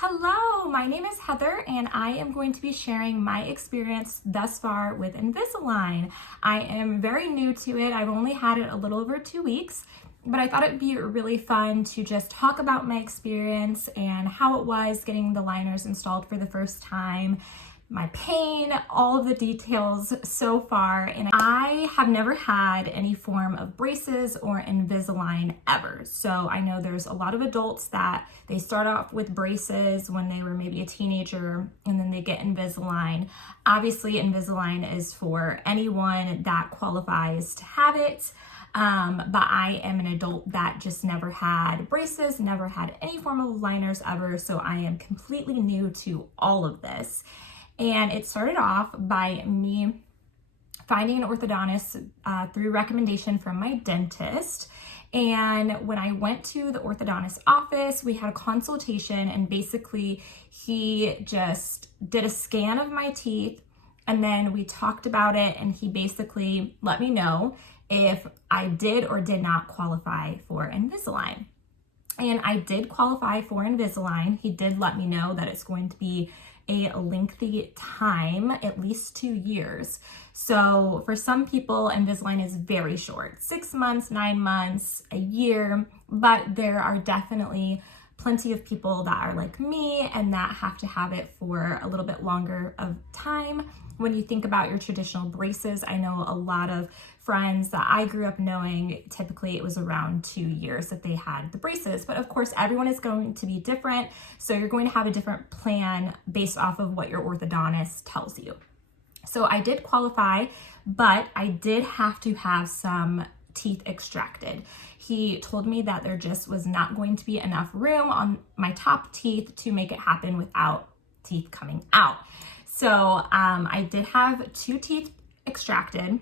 Hello, my name is Heather and I am going to be sharing my experience thus far with Invisalign. I am very new to it. I've only had it a little over 2 weeks, but I thought it'd be really fun to just talk about my experience and how it was getting the liners installed for the first time, my pain, all of the details so far. And I have never had any form of braces or Invisalign ever. So I know there's a lot of adults that they start off with braces when they were maybe a teenager and then they get Invisalign. Obviously, Invisalign is for anyone that qualifies to have it. But I am an adult that just never had braces, never had any form of liners ever. So I am completely new to all of this. And it started off by me finding an orthodontist through recommendation from my dentist. And when I went to the orthodontist office, we had a consultation, and basically he just did a scan of my teeth, and then we talked about it, and he basically let me know if I did or did not qualify for Invisalign. And I did qualify for Invisalign. He did let me know that it's going to be a lengthy time, at least 2 years. So for some people, Invisalign is very short, 6 months, 9 months, a year, but there are definitely plenty of people that are like me and that have to have it for a little bit longer of time. When you think about your traditional braces, I know a lot of friends that I grew up knowing, typically it was around 2 years that they had the braces. But of course, everyone is going to be different. So you're going to have a different plan based off of what your orthodontist tells you. So I did qualify, but I did have to have some teeth extracted. He told me that there just was not going to be enough room on my top teeth to make it happen without teeth coming out. So I did have 2 teeth extracted,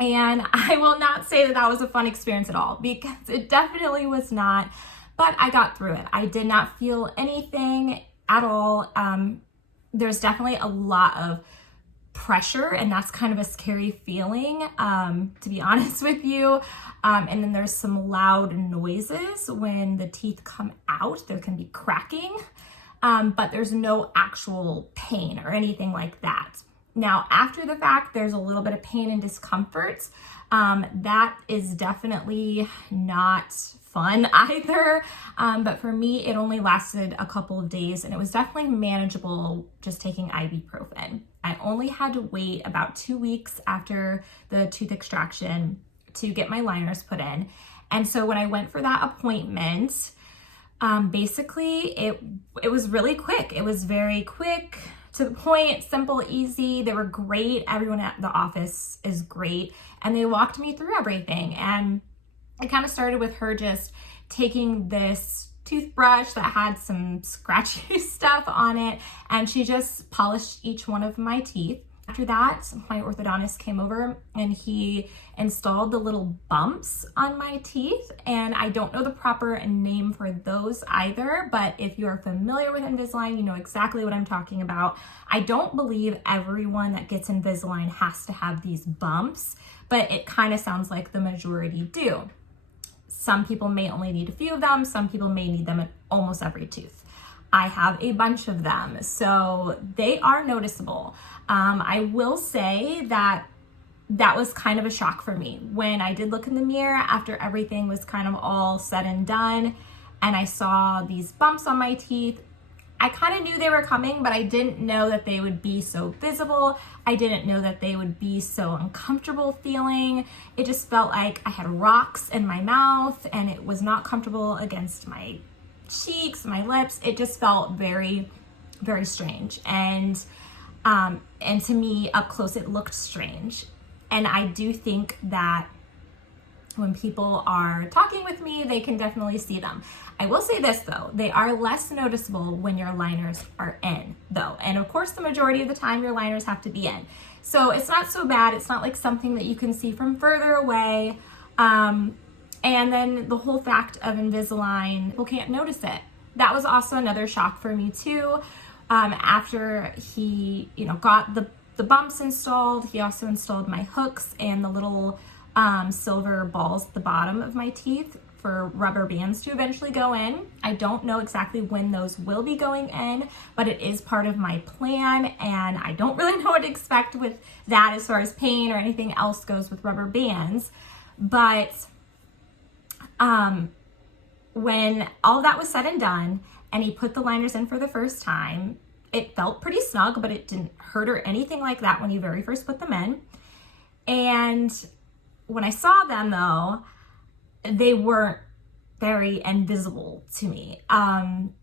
and I will not say that that was a fun experience at all, because it definitely was not, but I got through it. I did not feel anything at all. There's definitely a lot of pressure, and that's kind of a scary feeling, to be honest with you. And then there's some loud noises when the teeth come out. There can be cracking, but there's no actual pain or anything like that. Now, after the fact, there's a little bit of pain and discomfort. That is definitely not fun either. But for me, it only lasted a couple of days, and it was definitely manageable just taking ibuprofen. I only had to wait about 2 weeks after the tooth extraction to get my liners put in. And so when I went for that appointment, basically it was really quick. It was very quick, to the point, simple, easy. They were great. Everyone at the office is great. And they walked me through everything. And it kind of started with her just taking this toothbrush that had some scratchy stuff on it, and she just polished each one of my teeth. After that, my orthodontist came over and he installed the little bumps on my teeth. And I don't know the proper name for those either, but if you're familiar with Invisalign, you know exactly what I'm talking about. I don't believe everyone that gets Invisalign has to have these bumps, but it kind of sounds like the majority do. Some people may only need a few of them. Some people may need them at almost every tooth. I have a bunch of them, so they are noticeable. I will say that was kind of a shock for me when I did look in the mirror after everything was kind of all said and done, and I saw these bumps on my teeth. I kind of knew they were coming, but I didn't know that they would be so visible. I didn't know that they would be so uncomfortable feeling. It just felt like I had rocks in my mouth, and it was not comfortable against my cheeks, my lips. It just felt very, very strange. And to me, up close, it looked strange. And I do think that when people are talking with me, they can definitely see them. I will say this though, they are less noticeable when your liners are in though. And of course, the majority of the time your liners have to be in. So it's not so bad. It's not like something that you can see from further away. And then the whole fact of Invisalign, people can't notice it. That was also another shock for me too. After he, got the bumps installed, he also installed my hooks and the little silver balls at the bottom of my teeth. for rubber bands to eventually go in. I don't know exactly when those will be going in, but it is part of my plan, and I don't really know what to expect with that as far as pain or anything else goes with rubber bands. But when all that was said and done and he put the liners in for the first time, it felt pretty snug, but it didn't hurt or anything like that when you very first put them in. And when I saw them though, they weren't very invisible to me.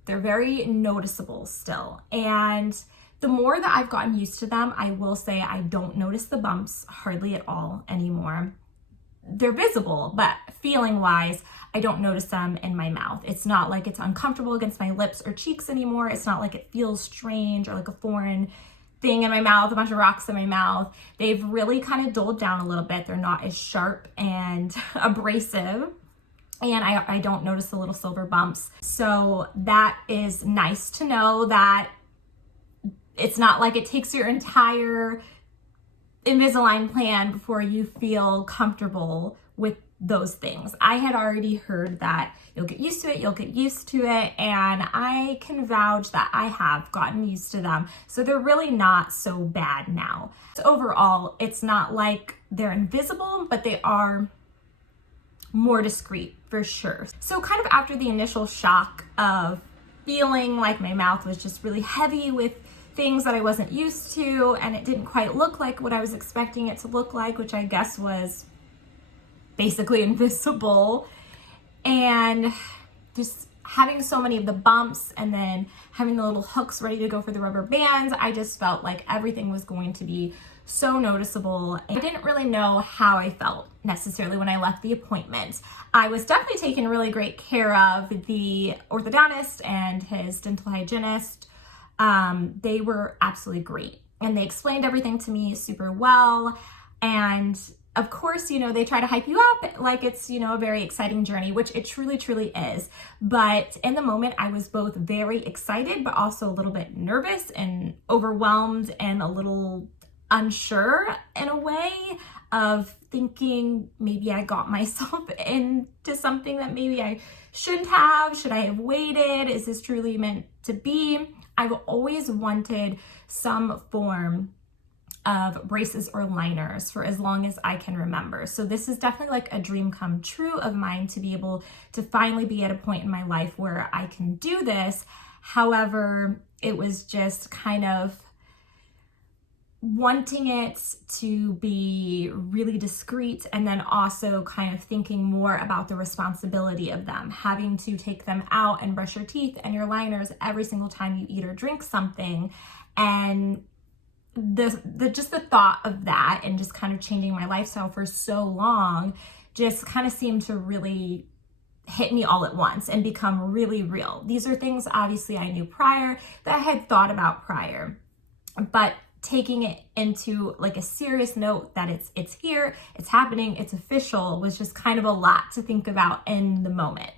They're very noticeable still. And the more that I've gotten used to them, I will say I don't notice the bumps hardly at all anymore. They're visible, but feeling wise, I don't notice them in my mouth. It's not like it's uncomfortable against my lips or cheeks anymore. It's not like it feels strange or like a foreign thing in my mouth, a bunch of rocks in my mouth. They've really kind of dulled down a little bit. They're not as sharp and abrasive. And I don't notice the little silver bumps. So that is nice to know that it's not like it takes your entire Invisalign plan before you feel comfortable with those things. I had already heard that you'll get used to it, and I can vouch that I have gotten used to them. So they're really not so bad now. So overall, it's not like they're invisible, but they are more discreet for sure. So kind of after the initial shock of feeling like my mouth was just really heavy with things that I wasn't used to, and it didn't quite look like what I was expecting it to look like, which I guess was basically invisible, and just having so many of the bumps and then having the little hooks ready to go for the rubber bands, I just felt like everything was going to be so noticeable. I didn't really know how I felt necessarily when I left the appointment. I was definitely taken really great care of. The orthodontist and his dental hygienist, they were absolutely great, and they explained everything to me super well. And of course, you know, they try to hype you up like it's, you know, a very exciting journey, which it truly, truly is. But in the moment, I was both very excited, but also a little bit nervous and overwhelmed and a little unsure in a way of thinking maybe I got myself into something that maybe I shouldn't have. Should I have waited? Is this truly meant to be? I've always wanted some form of braces or liners for as long as I can remember. So this is definitely like a dream come true of mine to be able to finally be at a point in my life where I can do this. However, it was just kind of wanting it to be really discreet, and then also kind of thinking more about the responsibility of them, having to take them out and brush your teeth and your liners every single time you eat or drink something. And just the thought of that and just kind of changing my lifestyle for so long just kind of seemed to really hit me all at once and become really real. These are things obviously I knew prior, that I had thought about prior, but taking it into like a serious note that it's here, it's happening, it's official, was just kind of a lot to think about in the moment.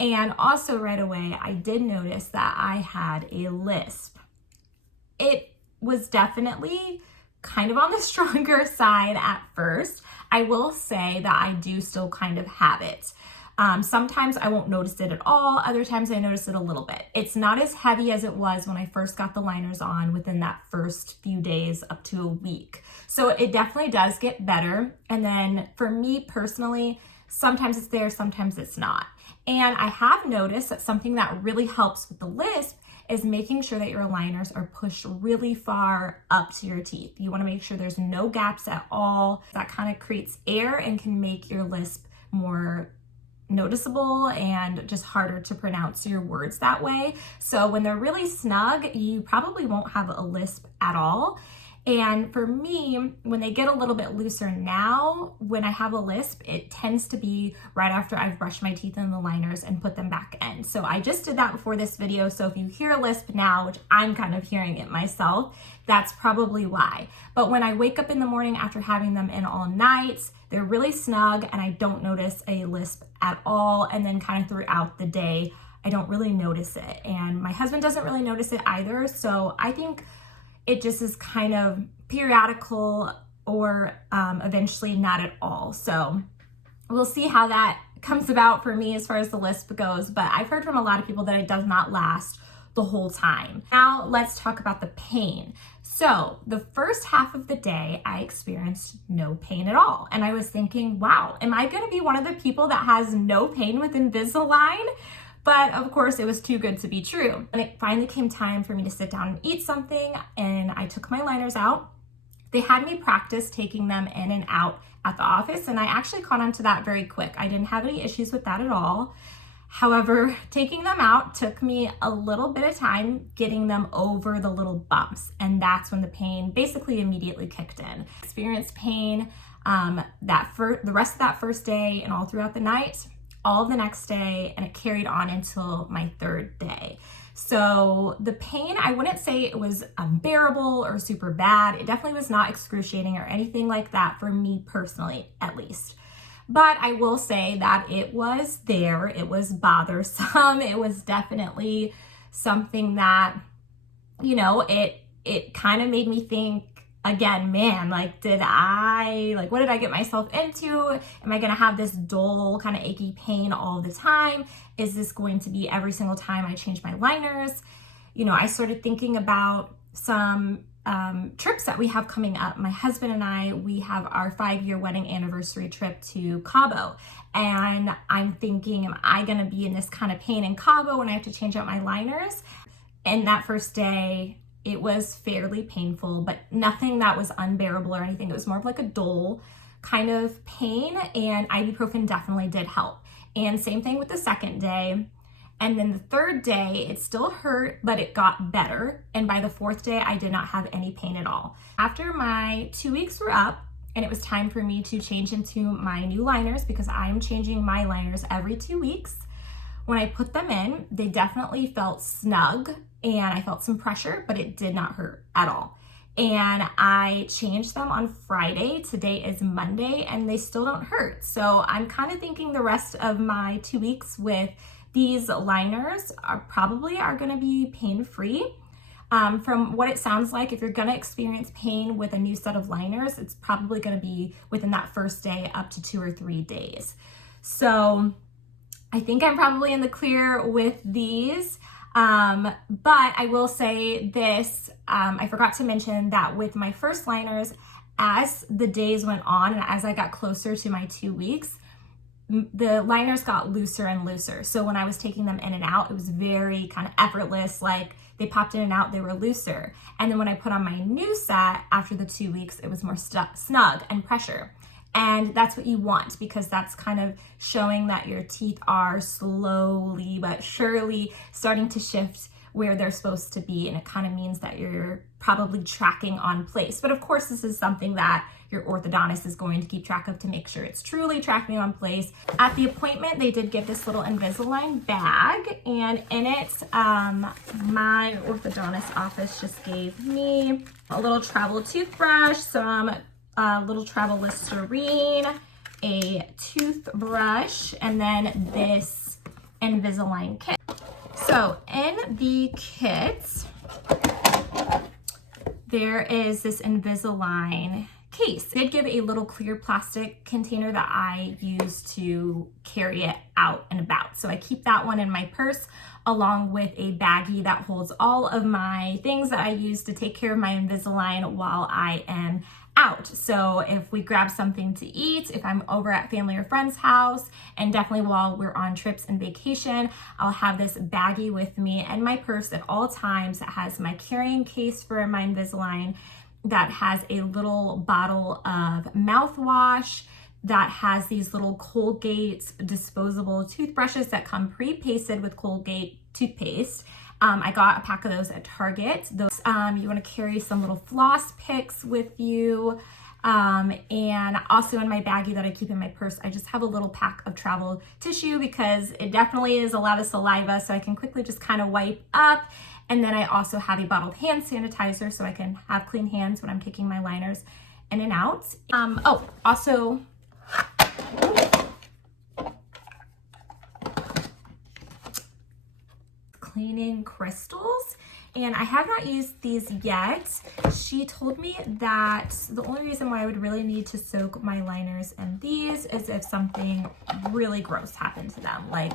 And also right away, I did notice that I had a lisp. It was definitely kind of on the stronger side at first. I will say that I do still kind of have it. Sometimes I won't notice it at all. Other times I notice it a little bit. It's not as heavy as it was when I first got the liners on within that first few days up to a week. So it definitely does get better. And then for me personally, sometimes it's there, sometimes it's not. And I have noticed that something that really helps with the lisp is making sure that your aligners are pushed really far up to your teeth. You want to make sure there's no gaps at all. That kind of creates air and can make your lisp more noticeable and just harder to pronounce your words that way. So when they're really snug, you probably won't have a lisp at all. And for me, when they get a little bit looser now, when I have a lisp, it tends to be right after I've brushed my teeth in the liners and put them back in. So I just did that before this video. So if you hear a lisp now, which I'm kind of hearing it myself, that's probably why. But when I wake up in the morning after having them in all night, they're really snug and I don't notice a lisp at all. And then kind of throughout the day, I don't really notice it. And my husband doesn't really notice it either. So I think it just is kind of periodical or eventually not at all. So we'll see how that comes about for me as far as the lisp goes, but I've heard from a lot of people that it does not last the whole time. Now let's talk about the pain. So the first half of the day, I experienced no pain at all. And I was thinking, wow, am I gonna be one of the people that has no pain with Invisalign? But of course, it was too good to be true. And it finally came time for me to sit down and eat something, and I took my liners out. They had me practice taking them in and out at the office, and I actually caught on to that very quick. I didn't have any issues with that at all. However, taking them out took me a little bit of time getting them over the little bumps, and that's when the pain basically immediately kicked in. Experienced pain the rest of that first day and all throughout the night, all of the next day, and it carried on until my third day. So the pain, I wouldn't say it was unbearable or super bad. It definitely was not excruciating or anything like that for me personally, at least. But I will say that it was there. It was bothersome. It was definitely something that, you know, it kind of made me think again, man, like, what did I get myself into? Am I going to have this dull kind of achy pain all the time? Is this going to be every single time I change my liners? You know, I started thinking about some trips that we have coming up. My husband and I, we have our 5-year wedding anniversary trip to Cabo. And I'm thinking, am I going to be in this kind of pain in Cabo when I have to change out my liners? And that first day, it was fairly painful, but nothing that was unbearable or anything. It was more of like a dull kind of pain, and ibuprofen definitely did help. And same thing with the second day. And then the third day, it still hurt, but it got better. And by the fourth day, I did not have any pain at all. After my 2 weeks were up, and it was time for me to change into my new liners, because I'm changing my liners every 2 weeks. When I put them in, they definitely felt snug, and I felt some pressure, but it did not hurt at all. And I changed them on Friday. Today is Monday, and they still don't hurt. So I'm kind of thinking the rest of my 2 weeks with these liners are gonna be pain-free. From what it sounds like, if you're gonna experience pain with a new set of liners, it's probably gonna be within that first day up to 2 or 3 days. So I think I'm probably in the clear with these. But I will say this, I forgot to mention that with my first liners, as the days went on and as I got closer to my 2 weeks, the liners got looser and looser. So when I was taking them in and out, it was very kind of effortless, like they popped in and out, they were looser. And then when I put on my new set after the 2 weeks, it was more snug and pressure. And that's what you want, because that's kind of showing that your teeth are slowly but surely starting to shift where they're supposed to be. And it kind of means that you're probably tracking on place. But of course, this is something that your orthodontist is going to keep track of to make sure it's truly tracking on place. At the appointment, they did give this little Invisalign bag, and in it, my orthodontist office just gave me a little travel toothbrush, some little travel Listerine, a toothbrush, and then this Invisalign kit. So in the kit, there is this Invisalign case. They did give a little clear plastic container that I use to carry it out and about. So I keep that one in my purse, along with a baggie that holds all of my things that I use to take care of my Invisalign while I am out. So if we grab something to eat, if I'm over at family or friend's house, and definitely while we're on trips and vacation, I'll have this baggie with me and my purse at all times that has my carrying case for my Invisalign, that has a little bottle of mouthwash, that has these little Colgate disposable toothbrushes that come pre-pasted with Colgate toothpaste. I got a pack of those at Target. Those you want to carry some little floss picks with you. And also in my baggie that I keep in my purse, I just have a little pack of travel tissue, because it definitely is a lot of saliva, so I can quickly just kind of wipe up. And then I also have a bottled hand sanitizer so I can have clean hands when I'm taking my liners in and out. Also, cleaning crystals. and I have not used these yet. She told me that the only reason why I would really need to soak my liners in these is if something really gross happened to them, like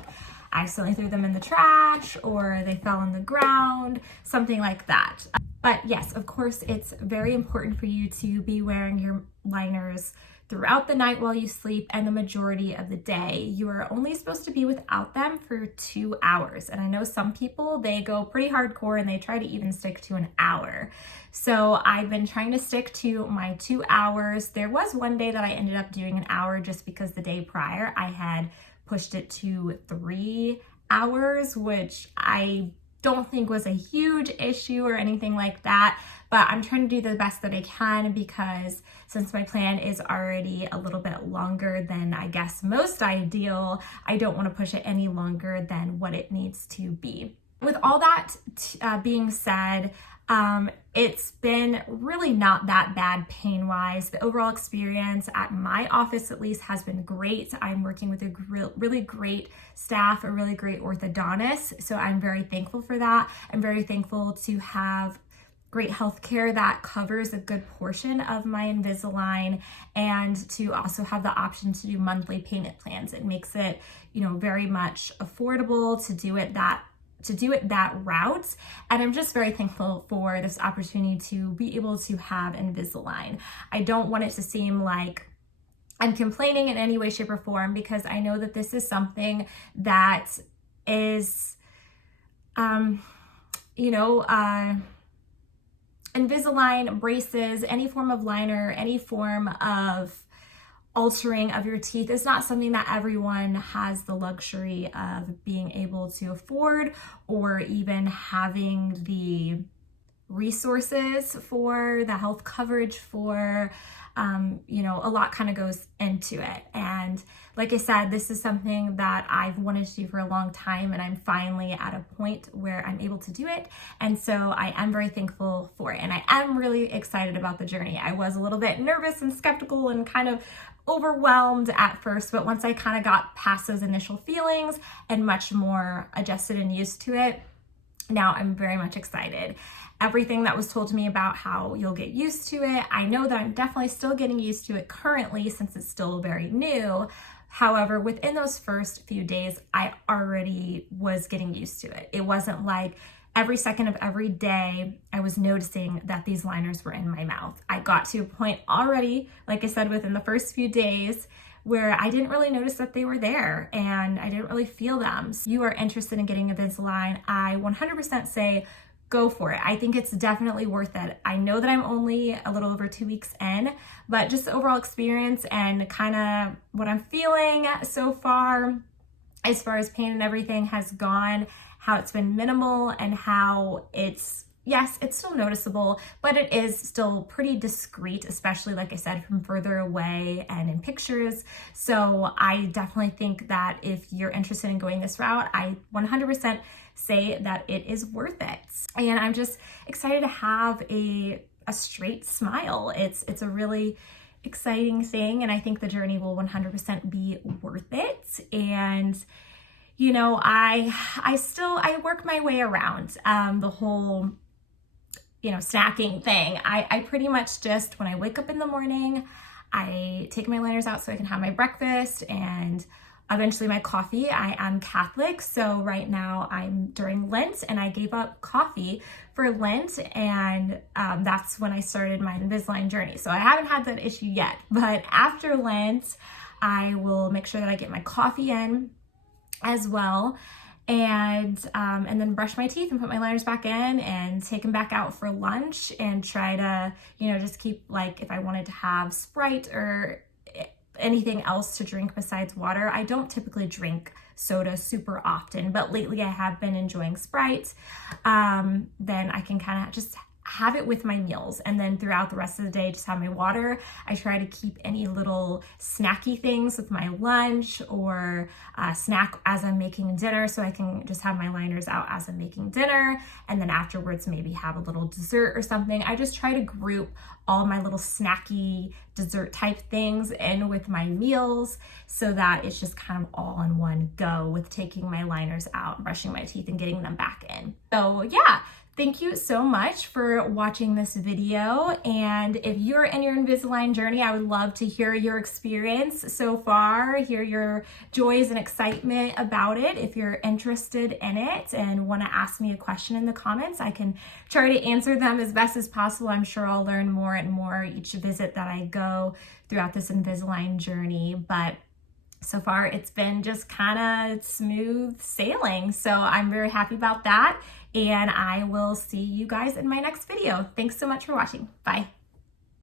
I accidentally threw them in the trash or they fell on the ground, something like that. But yes, of course, it's very important for you to be wearing your liners throughout the night while you sleep and the majority of the day. You are only supposed to be without them for 2 hours. And I know some people, they go pretty hardcore and they try to even stick to an hour. So I've been trying to stick to my 2 hours. There was one day that I ended up doing an hour just because the day prior I had pushed it to 3 hours, which I don't think was a huge issue or anything like that, but I'm trying to do the best that I can because since my plan is already a little bit longer than I guess most ideal, I don't want to push it any longer than what it needs to be. With all that being said, it's been really not that bad pain-wise. The overall experience at my office, at least, has been great. I'm working with a really great staff, a really great orthodontist, so I'm very thankful for that. I'm very thankful to have great healthcare that covers a good portion of my Invisalign, and to also have the option to do monthly payment plans. It makes it, very much affordable to do it that route. And I'm just very thankful for this opportunity to be able to have Invisalign. I don't want it to seem like I'm complaining in any way, shape, or form, because I know that this is something that is, Invisalign, braces, any form of liner, any form of altering of your teeth is not something that everyone has the luxury of being able to afford, or even having the resources for, the health coverage for. A lot kind of goes into it. And like I said, this is something that I've wanted to do for a long time, and I'm finally at a point where I'm able to do it. And so I am very thankful for it. And I am really excited about the journey. I was a little bit nervous and skeptical and kind of overwhelmed at first, but once I kind of got past those initial feelings and much more adjusted and used to it, now I'm very much excited. Everything that was told to me about how you'll get used to it, I know that I'm definitely still getting used to it currently since it's still very new. However, within those first few days, I already was getting used to it. It wasn't like every second of every day I was noticing that these liners were in my mouth. I got to a point already, like I said, within the first few days, where I didn't really notice that they were there and I didn't really feel them. So if you are interested in getting Invisalign, I 100% say go for it. I think it's definitely worth it. I know that I'm only a little over 2 weeks in, but just the overall experience and kind of what I'm feeling so far as pain and everything has gone, how it's been minimal, and how it's, yes, it's still noticeable, but it is still pretty discreet, especially, like I said, from further away and in pictures. So I definitely think that if you're interested in going this route, I 100% say that it is worth it. And I'm just excited to have a straight smile. It's a really exciting thing, and I think the journey will 100% be worth it. And I work my way around the whole snacking thing. I pretty much just, when I wake up in the morning, I take my liners out so I can have my breakfast and eventually my coffee. I am Catholic, so right now I'm during Lent, and I gave up coffee for Lent, and that's when I started my Invisalign journey. So I haven't had that issue yet, but after Lent, I will make sure that I get my coffee in as well, and then brush my teeth and put my liners back in and take them back out for lunch, and try to, just keep, like, if I wanted to have Sprite or anything else to drink besides water. I don't typically drink soda super often, but lately I have been enjoying Sprite. Then I can kind of just have it with my meals, and then throughout the rest of the day just have my water. I try to keep any little snacky things with my lunch, or snack as I'm making dinner, so I can just have my liners out as I'm making dinner, and then afterwards maybe have a little dessert or something. I just try to group all my little snacky dessert type things in with my meals, so that it's just kind of all in one go with taking my liners out, brushing my teeth, and getting them back in. So yeah, Thank you so much for watching this video, and if you're in your Invisalign journey, I would love to hear your experience so far, hear your joys and excitement about it. If you're interested in it and want to ask me a question in the comments, I can try to answer them as best as possible. I'm sure I'll learn more and more each visit that I go throughout this Invisalign journey, but so far it's been just kind of smooth sailing. So I'm very happy about that, and I will see you guys in my next video. Thanks so much for watching. Bye.